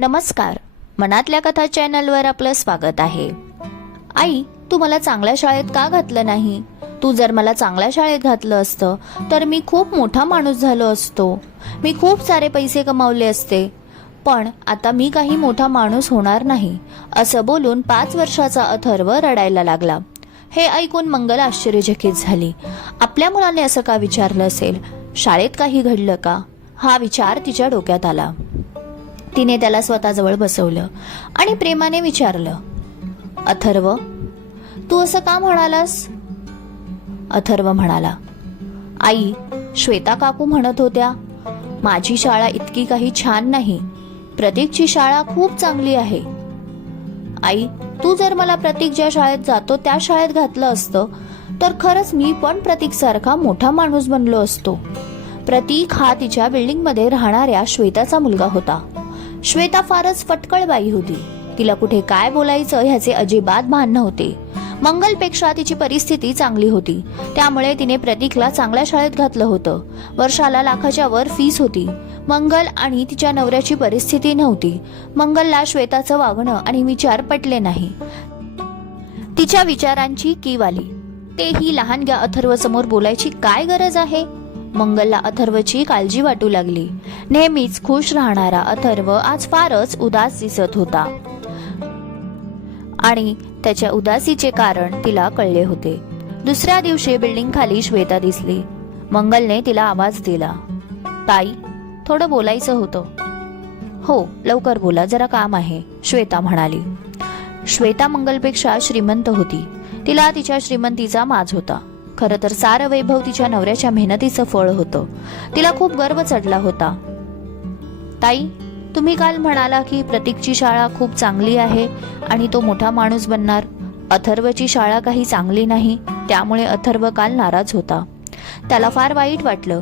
नमस्कार, मनातल्या कथा चॅनलवर आपलं स्वागत आहे। आई, तू मला चांगल्या शाळेत का घातलं नाही? तू जर मला चांगल्या शाळेत घातलं असतं तर मी खूप मोठा माणूस झालो असतो, मी खूप सारे पैसे कमावले असते, पण आता मी काही मोठा माणूस होणार नाही, असं बोलून 5 वर्षाचा अथर्व रडायला लागला। हे ऐकून मंगल आश्चर्यचकित झाली। आपल्या मुलाने असं का विचारलं असेल? शाळेत काही घडलं का? हा विचार तिच्या डोक्यात आला। तिने त्याला स्वतःजवळ बसवलं आणि प्रेमाने विचारलं, अथर्व, तू असं का म्हणालास? अथर्व म्हणाला, आई, श्वेता काकू म्हणत होत्या माझी शाळा इतकी काही छान नाही, प्रतीकची शाळा खूप चांगली आहे। आई, तू जर मला प्रतीक ज्या शाळेत जातो त्या शाळेत घातलं असतं तर खरंच मी पण प्रतीक सारखा मोठा माणूस बनलो असतो। प्रतीक हा तिच्या बिल्डिंग मध्ये राहणाऱ्या श्वेताचा मुलगा होता। श्वेता फारच फटकळ बाई होती, तिला कुठे काय बोलायचं ह्याचे अजिबात भान नव्हते। मंगलपेक्षा तिची परिस्थिती चांगली होती, त्यामुळे तिने प्रतीकला चांगल्या शाळेत घातलं होतं। वर्षाला लाखाच्या वर फीस होती। मंगल आणि तिच्या नवऱ्याची परिस्थिती नव्हती। मंगलला श्वेताचं वागणं आणि विचार पटले नाही। तिच्या विचारांची कीव आली, तेही लहानग्या अथर्व समोर बोलायची काय गरज आहे? मंगलला अथर्वची काळजी वाटू लागली। नेहमीच खुश राहणारा अथर्व आज फारच उदास दिसत होता आणि त्याच्या उदासीचे कारण तिला कळले होते। दुसऱ्या दिवशी बिल्डिंग खाली श्वेता दिसली। मंगलने तिला आवाज दिला, ताई, थोडं बोलायचं होतं। हो, लवकर बोला, जरा काम आहे, श्वेता म्हणाली। श्वेता मंगलपेक्षा श्रीमंत होती, तिला तिच्या श्रीमंतीचा माज होता। खरं तर सारं वैभव तिच्या नवऱ्याच्या मेहनतीचं फळ होतं। तिला खूप गर्व चढला होता। ताई, तुम्ही काल म्हणाला की प्रतीकची शाळा खूप चांगली आहे आणि तो मोठा माणूस बनणार, अथर्वची शाळा काही चांगली नाही, त्यामुळे अथर्व काल नाराज होता। त्याला फार वाईट वाटलं।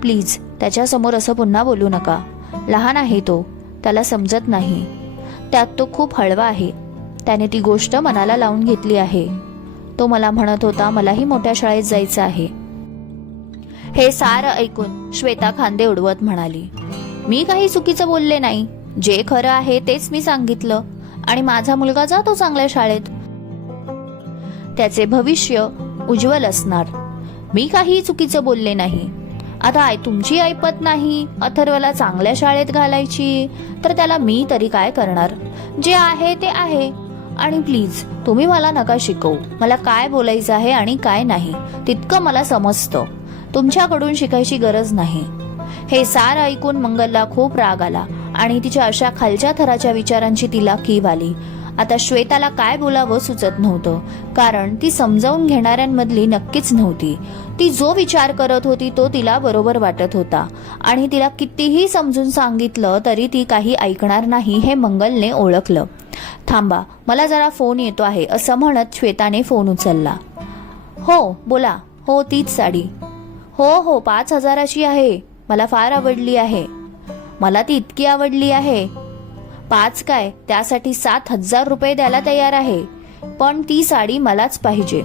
प्लीज त्याच्यासमोर असं पुन्हा बोलू नका, लहान आहे तो, त्याला समजत नाही, त्यात तो खूप हळवा आहे, त्याने ती गोष्ट मनाला लावून घेतली आहे। तो मला म्हणत होता मलाही मोठ्या शाळेत जायचं आहे। हे सारं ऐकून श्वेता खांदे उडवत म्हणाली, मी काही चुकीचं बोलले नाही, जे खरं आहे तेच मी सांगितलं आणि माझा मुलगा जातो चांगल्या शाळेत, त्याचे भविष्य उज्ज्वल असणार, मी काही चुकीचं बोलले नाही। आता तुमची ऐपत नाही अथर्वला चांगल्या शाळेत घालायची, तर त्याला मी तरी काय करणार? जे आहे ते आहे, आणि प्लीज तुम्ही मला नका शिकवू, मला काय बोलायचं आहे आणि काय नाही तितकं मला समजतं, तुमच्याकडून शिकायची गरज नाही। हे सारं ऐकून मंगलला खूप राग आला आणि तिच्या अशा खालच्या थराच्या विचारांची तिला कीव आली। आता श्वेताला काय बोलावं सुचत नव्हतं, कारण ती समजावून घेणाऱ्यांमधली नक्कीच नव्हती। ती जो विचार करत होती तो तिला बरोबर वाटत होता आणि तिला कितीही समजून सांगितलं तरी ती काही ऐकणार नाही हे मंगलने ओळखलं। थांबा, मला जरा फोन येतो आहे, असं म्हणत श्वेताने फोन उचलला। हो बोला, हो तीच साडी, हो 5,000ची आहे, मला फार आवडली आहे, मला ती इतकी आवडली आहे, 5 काय त्यासाठी 7,000 रुपये द्यायला तयार आहे, पण ती साडी मलाच पाहिजे।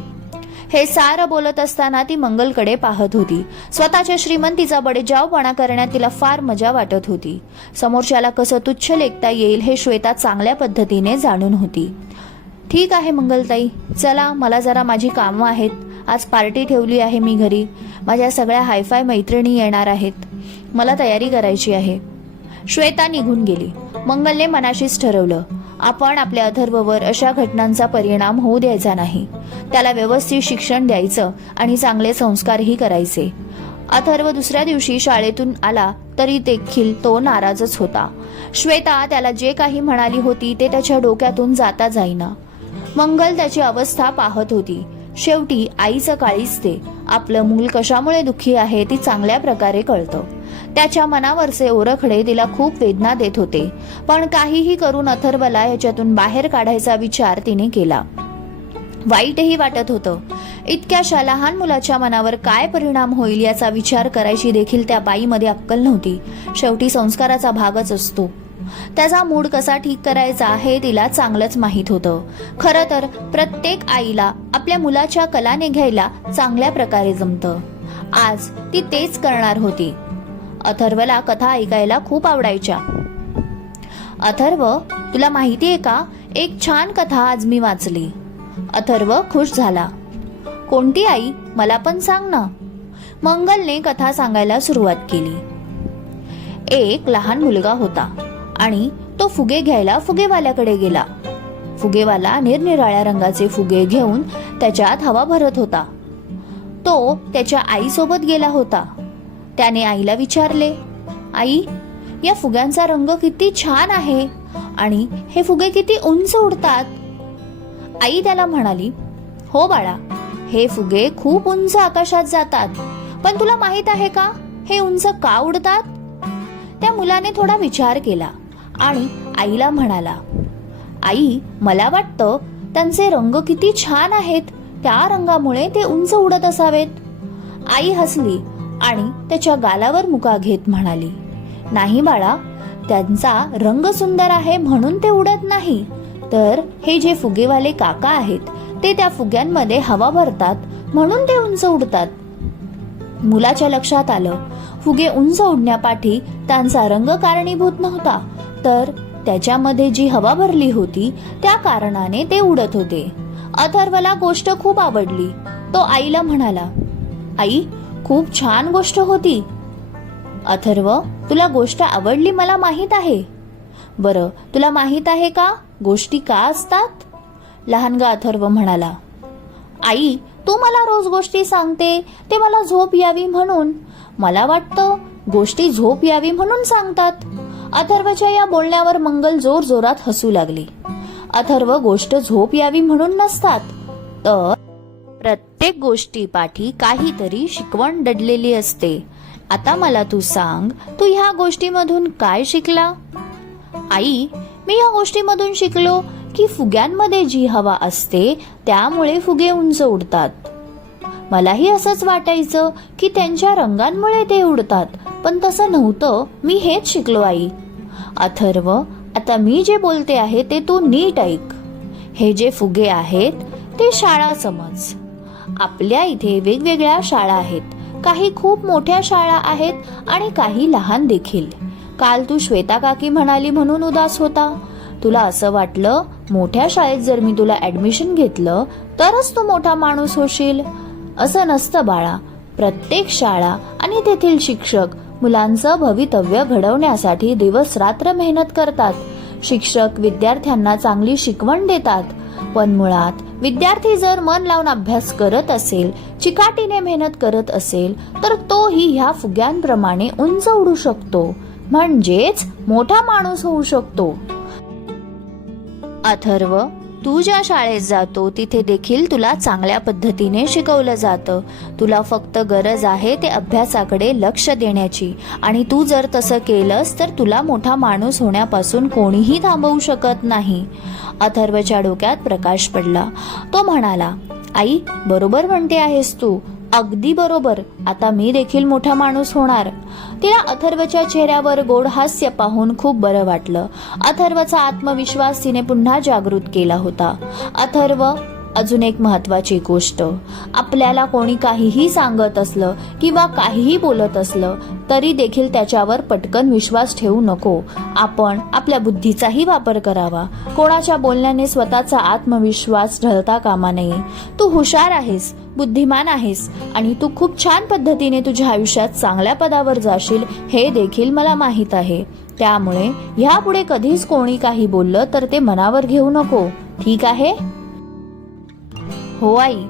हे सारं बोलत असताना ती मंगलकडे पाहत होती। स्वतःच्या श्रीमंतीचा बडेजावपणा करण्यात तिला फार मजा वाटत होती। समोरच्याला कसं तुच्छ लेखता येईल हे श्वेता चांगल्या पद्धतीने जाणून होती। ठीक आहे मंगलताई, चला, मला जरा माझी कामं आहेत, आज पार्टी ठेवली आहे मी घरी, माझ्या सगळ्या हायफाय मैत्रिणी येणार आहेत, मला तयारी करायची आहे। श्वेता निघून गेली। मंगलने मनाशीच ठरवलं, आपण आपल्या अथर्ववर अशा घटनांचा परिणाम होऊ द्यायचा नाही, त्याला व्यवस्थित शिक्षण द्यायचं आणि चांगले संस्कारही करायचे। अथर्व दुसऱ्या दिवशी शाळेतून आला तरी देखील तो नाराजच होता। श्वेता त्याला जे काही म्हणाली होती ते त्याच्या डोक्यातून जाता जाईना। मंगल त्याची अवस्था पाहत होती। शेवटी आईचं काळीच ते, आपलं मूल कशामुळे दुःखी आहे ती चांगल्या प्रकारे कळतं। त्याच्या मनावरचे ओरखडे तिला खूप वेदना देत होते, पण काहीही करून अथर्वला याच्यातून बाहेर काढायचा विचार तिने केला। वाईटही वाटत होतं, इतक्याशा लहान मुलाच्या मनावर काय परिणाम होईल याचा विचार करायची देखील त्या बाईमध्ये अक्कल नव्हती। शेवटी संस्काराचा भागच असतो, त्याचा मूड कसा ठीक करायचा हे तिला चांगलंच माहित होतं। खरं तर प्रत्येक आईला आपल्या मुलाच्या कलाने घ्यायला चांगल्या प्रकारे जमतं। आज ती तेच करणार होती। अथर्वला कथा ऐकायला खूप आवडायच्या। अथर्व, तुला माहिती आहे का, एक छान कथा आज मी वाचली. अथर्व खुश झाला. कोणती आई, मला पण सांग ना. मंगलने कथा सांगायला सुरुवात केली. एक लहान मुलगा होता आणि तो फुगे घ्यायला फुगेवाल्याकडे गेला. फुगेवाला निरनिराळ्या रंगाचे फुगे घेऊन त्याच्यात हवा भरत होता. तो त्याच्या आईसोबत गेला होता. त्याने आईला विचारले, आई, या फुग्यांचा रंग किती छान आहे आणि हे फुगे किती उंच उडतात. आई त्याला म्हणाली, हो बाळा, हे फुगे खूप उंच आकाशात जातात. पण तुला माहित आहे का, हे उंच का उडतात? त्या मुलाने थोडा विचार केला आणि आईला म्हणाला, आई, मला वाटतं त्यांचे रंग किती छान आहेत, त्या रंगामुळे ते उंच उडत असावेत. आई हसली आणि त्याच्या गालावर मुका घेत म्हणाली, नाही बाळा, त्यांचा रंग सुंदर आहे म्हणून ते उडत नाही, तर हे जे फुगेवाले काका आहेत ते त्या फुग्यांमध्ये हवा भरतात म्हणून ते उंच उडतात. मुलाच्या लक्षात आलं, फुगे उंच उडण्यापाठी त्यांचा रंग कारणीभूत नव्हता, तर त्याच्यामध्ये जी हवा भरली होती त्या कारणाने ते उडत होते. अथर्वला गोष्ट खूप आवडली. तो आईला म्हणाला, आई, खूप छान गोष्ट होती. अथर्व, तुला गोष्ट आवडली मला माहित आहे. बरं, तुला माहित आहे का गोष्टी का असतात? लहानगा अथर्व म्हणाला, आई, तू मला रोज गोष्टी सांगते ते मला झोप यावी म्हणून. मला वाटतं गोष्टी झोप यावी म्हणून सांगतात. अथर्वच्या या बोलण्यावर मंगल जोर जोरात हसू लागली. अथर्व, गोष्ट झोप यावी म्हणून नसतात, तर प्रत्येक गोष्टी पाठी काहीतरी शिकवण दडलेली असते. आता मला तू सांग, तू ह्या गोष्टीमधून काय शिकला? आई, मी या गोष्टीमधून शिकलो की फुग्यांमध्ये जी हवा असते त्यामुळे फुगे उंच उडतात. मलाही असंच वाटायचं की त्यांच्या रंगांमुळे ते उडतात, पण तसं नव्हतं. मी हेच शिकलो आई. अथर्व, आता मी जे बोलते आहे ते तू नीट ऐक. हे जे फुगे आहेत ते शाळा समज. आपल्या इथे वेगवेगळ्या शाळा आहेत. काही खूप मोठ्या शाळा आहेत आणि काही लहान देखील. काल तू श्वेता काकी म्हणाली म्हणून उदास होता. तुला असं वाटलं मोठ्या शाळेत जर मी तुला ऍडमिशन घेतलं तरच तू मोठा माणूस होशील. असं नसतं बाळा. प्रत्येक शाळा आणि तेथील शिक्षक मुलांचं भवितव्य घडवण्यासाठी दिवस रात्र मेहनत करतात. शिक्षक विद्यार्थ्यांना चांगली शिकवण देतात, पण मुळात विद्यार्थी जर मन लावून अभ्यास करत असेल, चिकाटीने मेहनत करत असेल, तर तोही ह्या फुग्यांप्रमाणे उंच उडू शकतो, म्हणजेच मोठा माणूस होऊ शकतो. अथर्व, तू ज्या शाळेत जातो तिथे देखील तुला चांगल्या पद्धतीने शिकवलं जातं. तुला फक्त गरज आहे ते अभ्यासाकडे लक्ष देण्याची, आणि तू जर तसं केलंस तर तुला मोठा माणूस होण्यापासून कोणीही थांबवू शकत नाही. अथर्वच्या डोक्यात प्रकाश पडला. तो म्हणाला, आई, बरोबर म्हणते आहेस तू, अगदी बरोबर. आता मी देखील मोठा माणूस होणार. तिला अथर्वच्या चेहऱ्यावर गोड हास्य पाहून खूप बरं वाटलं. अथर्वचा आत्मविश्वास तिने पुन्हा जागृत केला होता. अथर्व, अजून एक महत्वाची गोष्ट, आपल्याला कोणी काहीही सांगत असलं किंवा काहीही बोलत असलं तरी देखील त्याच्यावर पटकन विश्वास ठेवू नको. आपण आपल्या बुद्धीचाही वापर करावा. कोणाच्या बोलण्याने स्वतःचा आत्मविश्वास ढळता कामा नये. तू हुशार आहेस, बुद्धिमान आहेस आणि तू खूप छान पद्धतीने तुझ्या आयुष्यात चांगल्या पदावर जाशील हे देखील मला माहित आहे. त्यामुळे ह्यापुढे कधीच कोणी काही बोललं तर ते मनावर घेऊ नको, ठीक आहे? हो आई.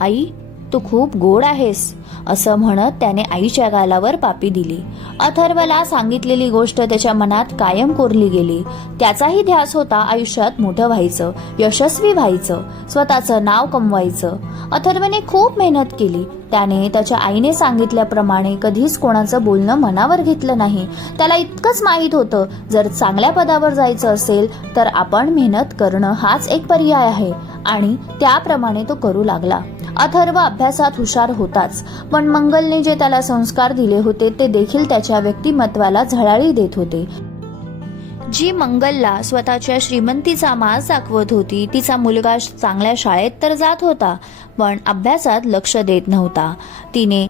आई, तू खूप गोड आहेस, असं म्हणत त्याने आईच्या गालावर पापी दिली. अथर्वला सांगितलेली गोष्ट त्याच्या मनात कायम कोरली गेली. त्याचाही ध्यास होता आयुष्यात मोठं व्हायचं, यशस्वी व्हायचं, स्वतःचं नाव कमवायचं. अथर्वने खूप मेहनत केली. त्याने त्याच्या आईने सांगितल्याप्रमाणे कधीच कोणाचं बोलणं मनावर घेतलं नाही. त्याला इतकंच माहीत होतं, जर चांगल्या पदावर जायचं असेल तर आपण मेहनत करणं हाच एक पर्याय आहे, आणि त्याप्रमाणे तो करू लागला. अथर्व अभ्यासात हुशार होताच, पण मंगलने जे त्याला संस्कार दिले होते ते देखील त्याच्या व्यक्तिमत्वाला झळाळी देत होते. जी मंगलला स्वतःच्या श्रीमंतीचा माज दाखवत होती, तिचा मुलगा चांगल्या शाळेत तर जात होता, पण अभ्यासात लक्ष देत नव्हता. तिने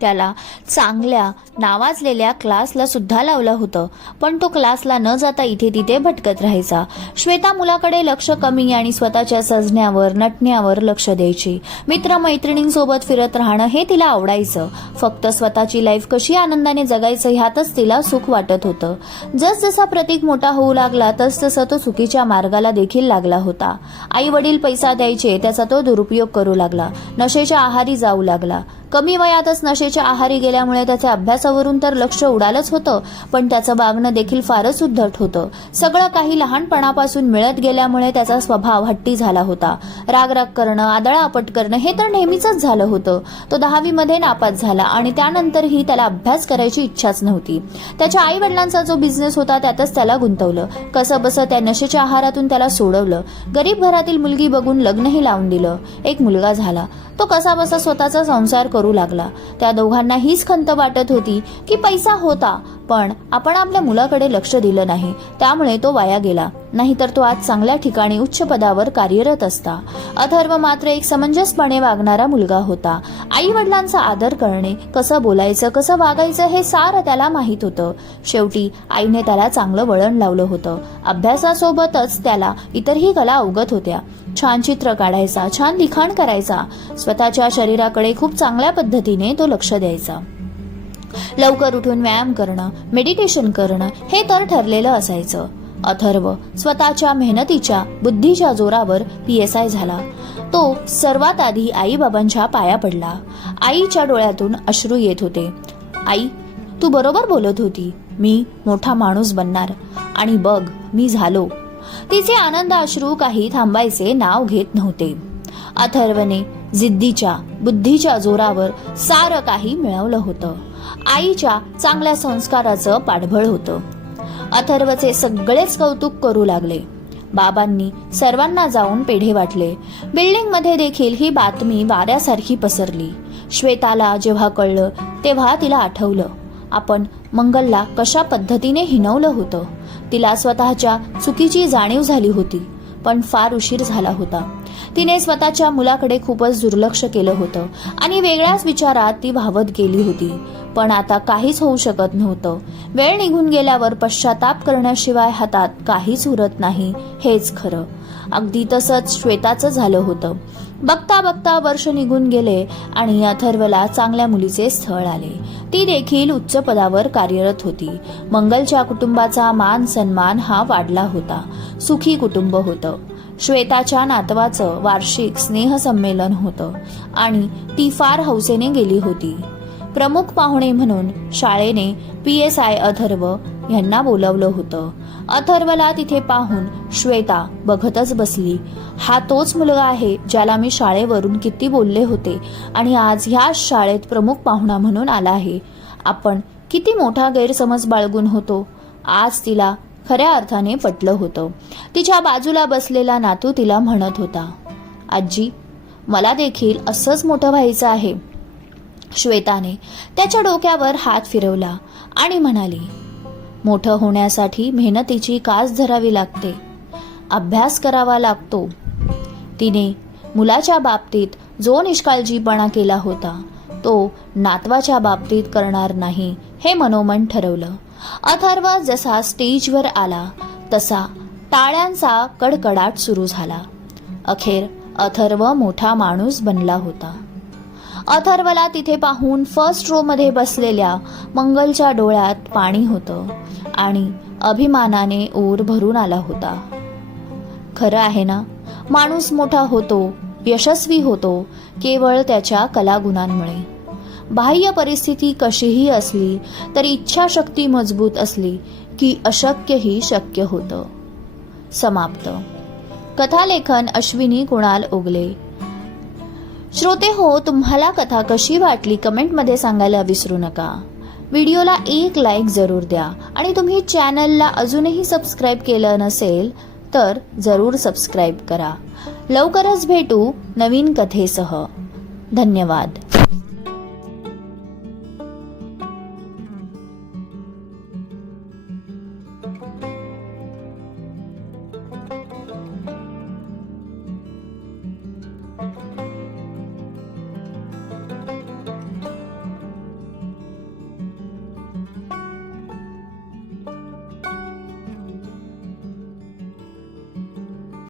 त्याला चांगल्या नावाजलेल्या क्लासला सुद्धा लावलं होतं, पण तो क्लासला न जाता इथे तिथे भटकत राहायचा. श्वेता मुलाकडे लक्ष कमी आणि स्वतःच्या सजण्यावर नटण्यावर लक्ष द्यायची. मित्रमैत्रिणींसोबत फिरत राहणं हे तिला आवडायचं. फक्त स्वतःची लाईफ कशी आनंदाने जगायचं ह्यातच तिला सुख वाटत होतं. जसजसा प्रतीक मोठा होऊ लागला तसतसा तो चुकीच्या मार्गाला देखील लागला होता. आई वडील पैसा द्यायचे, त्याचा तो दुरुपयोग करू लागला. नशेच्या आहारी जाऊ लागला. कमी वयातच नशेच्या आहारी गेल्यामुळे त्याच्या अभ्यासावरून तर लक्ष उडालच होतं, पण त्याचं वागणं देखील फारच उद्धट होतं. सगळं काही लहानपणापासून मिळत गेल्यामुळे त्याचा स्वभाव हट्टी झाला होता. रागराग करणं, आदळापट करणं हे तर नेहमीच झालं होतं. तो 10वी मध्ये नापास झाला आणि त्यानंतरही त्याला अभ्यास करायची इच्छाच नव्हती. त्याच्या आई वडिलांचा जो बिझनेस होता त्यातच त्याला गुंतवलं. कसं बसं त्या नशेच्या आहारातून त्याला सोडवलं. गरीब घरातील मुलगी बघून लग्नही लावून दिलं. एक मुलगा झाला. तो कसा बसा स्वतःचा संसार करू लागला. त्या दोघांना हीच खंत वाटत होती की पैसा होता, पण आपण आपल्या मुलाकडे लक्ष दिलं नाही, त्यामुळे तो वाया गेला. नाहीतर तो आज चांगल्या ठिकाणी उच्च पदावर कार्यरत असता. अथर्व मात्र एक समंजसपणे वागणारा मुलगा होता. आई वडिलांचा आदर करणे, कसं बोलायचं, कसं वागायचं हे सारं त्याला माहीत होतं. शेवटी आईने त्याला चांगलं वळण लावलं होतं. अभ्यासासोबतच त्याला इतरही कला अवगत होत्या. छान चित्र काढायचा, छान लिखाण करायचा. स्वतःच्या शरीराकडे खूप चांगल्या पद्धतीने तो लक्ष द्यायचा. लवकर उठून व्यायाम करणं, मेडिटेशन करणं हे तर ठरलेलं असायचं. अथर्व स्वतःच्या मेहनतीच्या बुद्धीच्या जोरावर PSI झाला. तो सर्वात आधी आई बाबांच्या पाया पडला. आईच्या डोळ्यातून अश्रू येत होते. आई, तू बरोबर बोलत होती. मी मोठा माणूस बनणार आणि बघ मी झालो. तिचे आनंद अश्रू काही थांबायचे नाव घेत नव्हते. अथर्वने जिद्दीच्या बुद्धीच्या जोरावर सारं काही मिळवलं होतं. आईच्या चांगल्या संस्काराचं पाठबळ होतं. अथर्वचे सगळेच कौतुक करू लागले. बाबांनी सर्वांना जाऊन पेढे वाटले. बिल्डिंग मध्ये देखील ही बातमी वाऱ्यासारखी पसरली. श्वेताला जेव्हा कळलं तेव्हा तिला आठवलं आपण मंगलला कशा पद्धतीने हिणवलं होतं. तिला स्वतःच्या चुकीची जाणीव झाली होती, पण फार उशीर झाला होता. तिने स्वतःच्या मुलाकडे खूपच दुर्लक्ष केलं होतं आणि वेगळ्याच विचारात ती वाहवत गेली होती. पण आता काहीच होऊ शकत नव्हतं. वेळ निघून गेल्यावर पश्चाताप करण्याशिवाय हातात काहीच उरत नाही, हेच खरं. अगदी तसंच श्वेताचं झालं होतं. बघता बघता वर्ष निघून गेले आणि अथर्वला चांगल्या मुलीचे स्थळ आले. ती देखील उच्च पदावर कार्यरत होती. मंगलच्या कुटुंबाचा मान सन्मान हा वाढला होता. सुखी कुटुंब होतं. श्वेताच्या नातवाचं वार्षिक स्नेहसंमेलन होतं आणि ती फार हौसेने गेली होती. प्रमुख पाहुणे म्हणून शाळेने PSI अथर्व यांना बोलवलं होतं. अथर्वला तिथे पाहून श्वेता बघतच बसली. हा तोच मुलगा आहे ज्याला मी शाळेवरून किती बोलले होते आणि आज ह्याच शाळेत प्रमुख पाहुणा म्हणून आला आहे. आपण किती मोठा गैरसमज बाळगून होतो. आज तिला खऱ्या अर्थाने पटलं होतं. तिच्या बाजूला बसलेला नातू तिला म्हणत होता, आजी, मला देखील असंच मोठं व्हायचं आहे. श्वेताने त्याच्या डोक्यावर हात फिरवला आणि म्हणाली, मोठं होण्यासाठी मेहनतीची कास धरावी लागते, अभ्यास करावा लागतो. तिने मुलाच्या बाबतीत जो निष्काळजीपणा केला होता तो नातवाच्या बाबतीत करणार नाही हे मनोमन ठरवलं. अथर्व जसा स्टेजवर आला तसा टाळ्यांचा कडकडाट सुरू झाला. अखेर अथर्व मोठा माणूस बनला होता. अथर्वला तिथे पाहून फर्स्ट रो मध्ये बसलेल्या मंगलच्या डोळ्यात पाणी होतं आणि अभिमानाने ऊर भरून आला होता. खरं आहे ना, माणूस मोठा होतो, यशस्वी होतो केवळ त्याच्या कलागुणांमुळे. बाह्य परिस्थिती कशीही असली तरी इच्छाशक्ती मजबूत असली की अशक्यही शक्य होतं. समाप्त. कथालेखन अश्विनी कुणाल ओगले. श्रोते हो, तुम्हाला कथा कशी वाटली कमेंटमध्ये सांगायला विसरू नका. व्हिडिओला एक लाईक जरूर द्या आणि तुम्ही चॅनलला अजूनही सबस्क्राईब केलं नसेल तर जरूर सबस्क्राईब करा. लवकरच भेटू नवीन कथेसह. धन्यवाद.